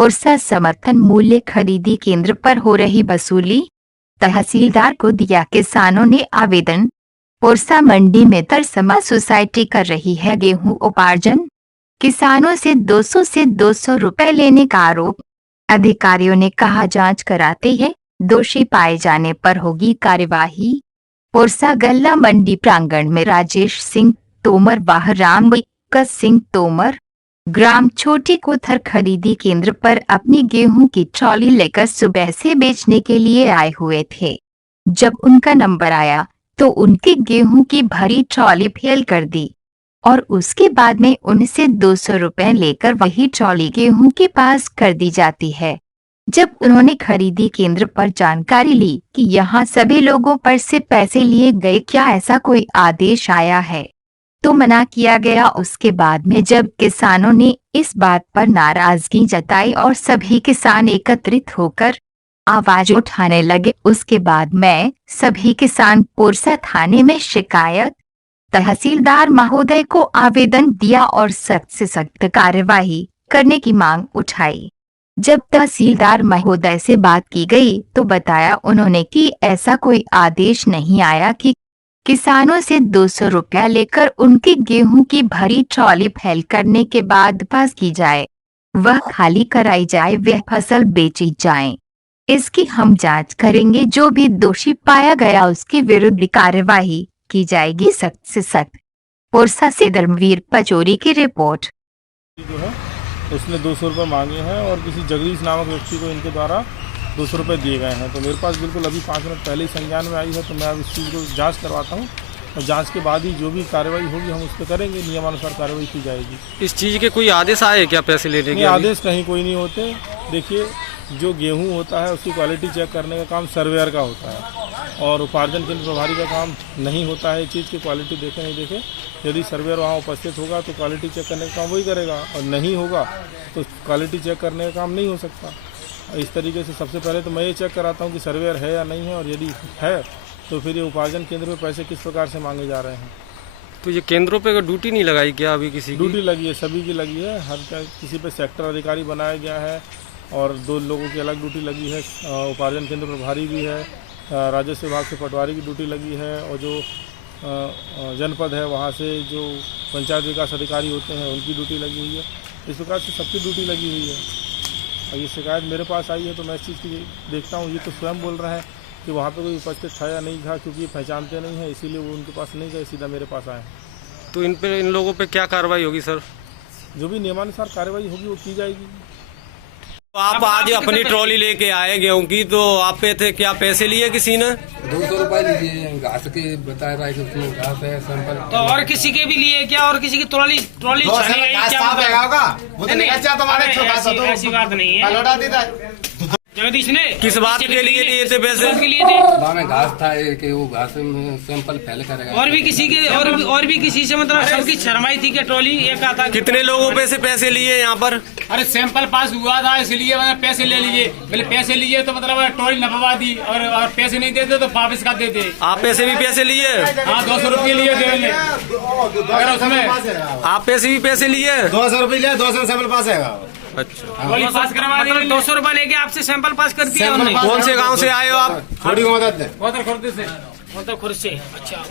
पुरसा समर्थन मूल्य खरीदी केंद्र पर हो रही वसूली, तहसीलदार को दिया किसानों ने आवेदन। पुरसा मंडी में तरसमा सोसाइटी कर रही है गेहूं उपार्जन, किसानों से 200 रुपए लेने का आरोप। अधिकारियों ने कहा जांच कराते हैं, दोषी पाए जाने पर होगी कार्यवाही। पुरसा गल्ला मंडी प्रांगण में राजेश सिंह तोमर व राम विकास सिंह तोमर ग्राम छोटी कोथर खरीदी केंद्र पर अपनी गेहूं की ट्रॉली लेकर सुबह से बेचने के लिए आए हुए थे। जब उनका नंबर आया तो उनकी गेहूं की भरी ट्रॉली फेल कर दी और उसके बाद में उनसे 200 रुपए लेकर वही ट्रॉली गेहूं के पास कर दी जाती है। जब उन्होंने खरीदी केंद्र पर जानकारी ली कि यहां सभी लोगों पर से पैसे लिए गए, क्या ऐसा कोई आदेश आया है, तो मना किया गया। उसके बाद में जब किसानों ने इस बात पर नाराजगी जताई और सभी किसान एकत्रित होकर आवाज उठाने लगे, उसके बाद में सभी किसान पुरसा थाने में शिकायत तहसीलदार महोदय को आवेदन दिया और सख्त से सख्त कार्यवाही करने की मांग उठाई। जब तहसीलदार महोदय से बात की गई तो बताया उन्होंने कि ऐसा कोई आदेश नहीं आया कि किसानों से 200 रुपया लेकर उनकी गेहूं की भरी ट्रॉली फेल करने के बाद पास की जाए, वह खाली कराई जाए, वह फसल बेची जाए। इसकी हम जांच करेंगे, जो भी दोषी पाया गया उसके विरुद्ध कार्यवाही की जाएगी सख्त से सख्त। पुरसा से धर्मवीर पचौरी की रिपोर्ट। जो है उसने 200 रुपये मांगे हैं और किसी जगदीश नामक व्यक्ति को इनके द्वारा 200 रुपये दिए गए हैं। तो मेरे पास बिल्कुल अभी 5 मिनट पहले ही संज्ञान में आई है, तो मैं अब इस चीज़ को जांच करवाता हूँ और जांच के बाद ही जो भी कार्रवाई होगी हम उस पर करेंगे, नियमानुसार कार्रवाई की जाएगी। इस चीज़ के कोई आदेश आए क्या पैसे लेने के? आदेश कहीं कोई नहीं होते। देखिए, जो गेहूँ होता है उसकी क्वालिटी चेक करने का काम सर्वेयर का होता है और उपार्जन केंद्र प्रभारी का काम नहीं होता है चीज़ की क्वालिटी देखे नहीं देखे। यदि सर्वेयर वहाँ उपस्थित होगा तो क्वालिटी चेक करने का काम वही करेगा और नहीं होगा तो क्वालिटी चेक करने का काम नहीं हो सकता। इस तरीके से सबसे पहले तो मैं ये चेक कराता हूँ कि सर्वेयर है या नहीं है, और यदि है तो फिर ये उपार्जन केंद्र में पैसे किस प्रकार से मांगे जा रहे हैं। तो ये केंद्रों पे ड्यूटी नहीं लगाई क्या अभी किसी की? ड्यूटी लगी है, सभी की लगी है। हर किसी पे सेक्टर अधिकारी बनाया गया है और 2 लोगों की अलग ड्यूटी लगी है। उपार्जन केंद्र प्रभारी भी है, राजस्व विभाग से पटवारी की ड्यूटी लगी है और जो जनपद है वहाँ से जो पंचायत विकास अधिकारी होते हैं उनकी ड्यूटी लगी हुई है। इस प्रकार से सबकी ड्यूटी लगी हुई है। और ये शिकायत मेरे पास आई है तो मैं इस चीज़ की देखता हूँ। ये तो स्वयं बोल रहे हैं कि वहाँ पे कोई उपस्थित था या नहीं था, क्योंकि ये पहचानते नहीं है इसीलिए वो उनके पास नहीं गए, सीधा मेरे पास आए। तो इन लोगों पे क्या कार्रवाई होगी सर? जो भी नियमानुसार कार्रवाई होगी वो की जाएगी। आप आज अपनी ट्रॉली लेके आए गेहूं की, तो आप पे थे क्या पैसे लिए किसी ने? 200 रुपए लीजिए। घास के बता रहा है कि उसमें घास है सैंपल। तो और किसी के भी लिए क्या? और किसी की ट्रॉली छानी गई क्या? वो तो नहीं, ऐसी बात नहीं है। जगदीश ने किस बात के लिए लिए थे पैसे? के लिए थे में घास था कि वो घास में सैंपल फैल करेगा। और भी किसी के और भी किसी से मतलब सबकी शर्माई थी कि ट्रॉली एक आता। कितने लोगों पे से पैसे लिए यहाँ पर? अरे सैंपल पास हुआ था इसलिए मैंने पैसे ले लिए। पहले पैसे लिए तो मतलब ट्रॉली नफवा दी और पैसे नहीं देते तो वापस कर देते। आप पैसे भी पैसे लिए? हाँ, 200 रुपये लिए थे उसमें। आप पैसे भी पैसे लिए? 200 रुपये लिया, 200 सैंपल पास है। अच्छा, पास करवा दिया। 200 रुपये लेके आपसे सैंपल पास कर दिया उन्होंने। कौन से गांव से आए हो आप? थोड़ी मदद खुर्द से। अच्छा।